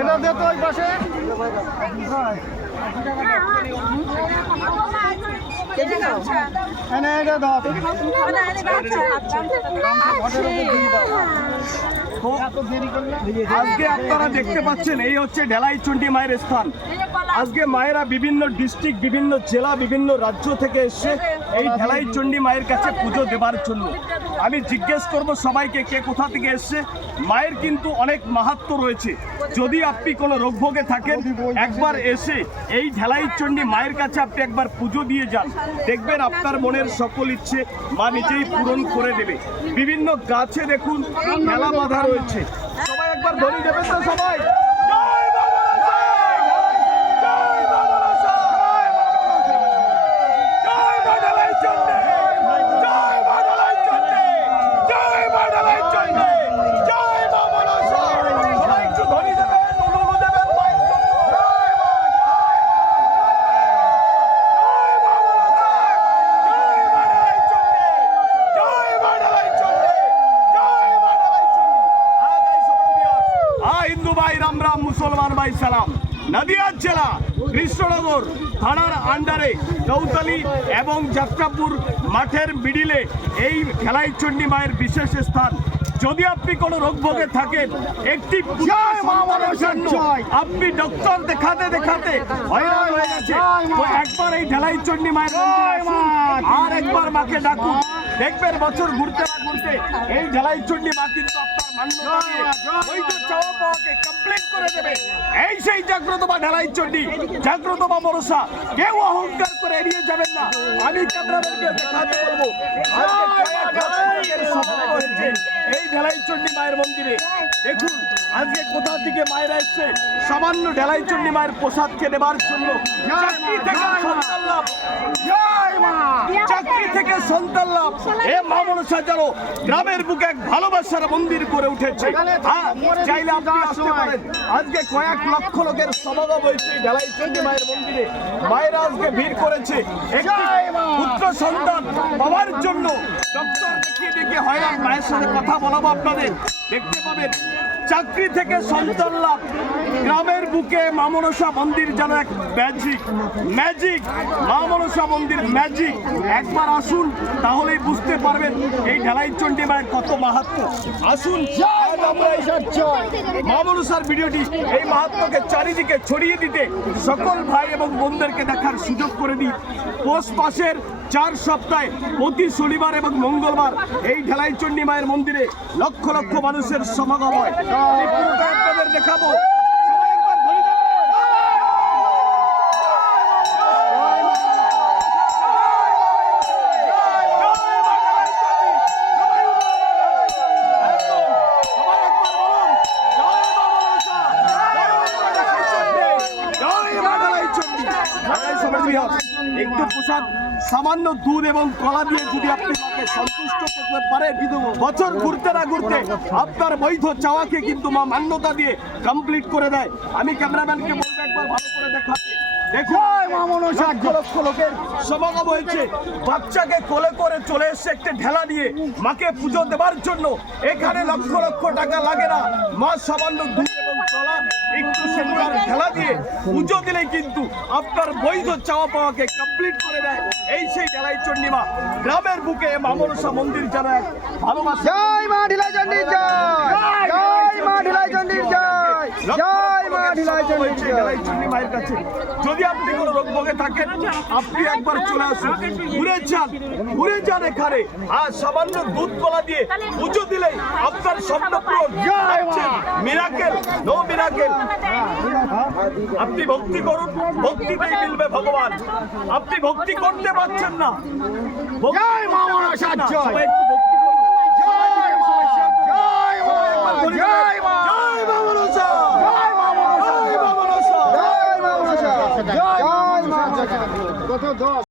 এটা যেত ওই পাশে আজকে আপনারা দেখতে পাচ্ছেন এই হচ্ছে ঢেলাইচণ্ডী মায়ের স্থান। আজকে মায়েরা বিভিন্ন ডিস্ট্রিক্ট, বিভিন্ন জেলা, বিভিন্ন রাজ্য থেকে এসে এই ঢেলাইচণ্ডী মায়ের কাছে পুজো দেবার জন্য। আমি জিজ্ঞেস করব সবাইকে কে কোথা থেকে এসছে। মায়ের কিন্তু অনেক মাহাত্ম্য রয়েছে। যদি আপনি কোনো রোগভোগে থাকেন, একবার এসে এই ঢেলাইচণ্ডী মায়ের কাছে আপনি একবার পুজো দিয়ে যান, দেখবেন আপনার মনের সকল ইচ্ছে মা নিজেই পূরণ করে দেবে। বিভিন্ন গাছে দেখুন মেলা বাঁধা রয়েছে। সবাই একবার ধরে দেবেন তো সবাই। মুসলমান ভাই সালাম। নদিয়া জেলা কৃষ্ণনগর থানার আন্ডারে চৌতালি এবং যাত্রাপুর মাঠের মিডিলে এই ঢেলাইচণ্ডী মায়ের বিশেষ স্থান। যদি আপনি কোনো রোগভোগে থাকেন, একটি আপনি ডক্টর দেখাতে দেখাতে হয়রান হয়ে গেছে, তো একবার এই ঢেলাইচণ্ডী মায়ের আর একবার মাকে ডাকুন, দেখবেন বছর ঘুরতে না ঘুরতে এই ঢেলাইচণ্ডী মা কিন্তু আপনার মান্যতা দিয়ে ওই তো চাওয়া পাওয়াকে কমপ্লিট করে দেবে। এই সেই জাগ্রত মা ঢেলাইচণ্ডী, জাগ্রত মা মনসা, কেউ অহংকার করে এড়িয়ে যাবেন না। আমি ক্যামেরাম্যানকে দেখাতে বলবো এই ঢেলাইচণ্ডী মায়ের মন্দিরে দেখুন আজকে কোথা থেকে মায়েরা এসছে সামান্য ঢেলাইচণ্ডী মায়ের প্রসাদকে নেবার জন্য। চাকরি থেকে সন্তান লাভ, এ মা মনসা যেন গ্রামের বুকে এক ভালোবাসার মন্দির করে উঠেছে। চাইলে আপনি আসতে পারেন। আজকে কয়েক লক্ষ লোকের সমাগম হয়েছে ঢেলাইচণ্ডী মায়ের মন্দিরে। মায়েরা আজকে ভিড় করেছে পুত্র সন্তান পাওয়ার জন্য। ডক্টর দেখিয়ে দেখিয়ে হয়রান মায়ের সাথে কথা বলাবো আপনাদের, দেখতে পাবেন চাকরি থেকে সন্তান লাভ। গ্রামের বুকে মা মনসা মন্দির যেন এক ম্যাজিক। মা মনসা মন্দির ম্যাজিক। একবার আসুন, তাহলেই বুঝতে পারবেন এই ঢেলাইচণ্ডী মায়ের কত মাহাত্ম্য। আসুন আমরা মা মনসার ভিডিওটি এই মাহাত্ম্যকে চারিদিকে ছড়িয়ে দিতে সকল ভাই এবং বোনদেরকে দেখার সুযোগ করে দিই। পৌষ মাসের 4 সপ্তাহে প্রতি শনিবার এবং মঙ্গলবার এই ঢেলাইচণ্ডী মায়ের মন্দিরে লক্ষ লক্ষ মানুষের সমাগম হয়। আপনাদের দেখাবো। একটু প্রসাদ, সামান্য দুধ এবং কলা দিয়ে যদি আপনি মাকে সন্তুষ্ট করতে পারেন, বছর ঘুরতে না ঘুরতে আপনার বৈধ চাওয়াকে কিন্তু মা মান্যতা দিয়ে কমপ্লিট করে দেয়। আমি ক্যামেরাম্যানকে বলবো একবার ভালো করে দেখাতে। লক্ষ লোকের সমাগম হয়েছে। বাচ্চাকে কোলে করে চলে এসছে একটা ঢেলা দিয়ে মাকে পুজো দেবার জন্য। এখানে লক্ষ লক্ষ টাকা লাগে না, মা সামান্য দুধ এবং কলা একটু সেগুলার ঢেলা দিয়ে পুজো দিলেই কিন্তু আপনার বৈধ চাওয়া পাওয়াকে কমপ্লিট করে দেয়। এই সেই ঢেলাইচণ্ডী মা গ্রামের বুকে মা মনসা মন্দির যারা ভালোবাসে। জয় মা ঢেলাইচণ্ডী জয়, জয় মা ঢেলাইচণ্ডী জয়, জয় মা ঢেলাইচণ্ডী মায়ের কাছে যদি আপনি কোনো রোগভোগে থাকেন, আপনি একবার চলে আসুন, ঘুরে যান এখানে। আর সামান্য দুধ কলা দিয়ে পুজো দিলেই আপনার স্বপ্ন পূরণ। Miracle, no miracle. আপনি ভক্তি করুন, ভক্তিতেই মিলবে ভগবান। আপনি ভক্তি করতে পারছেন না, জয় মা মনসা জয়।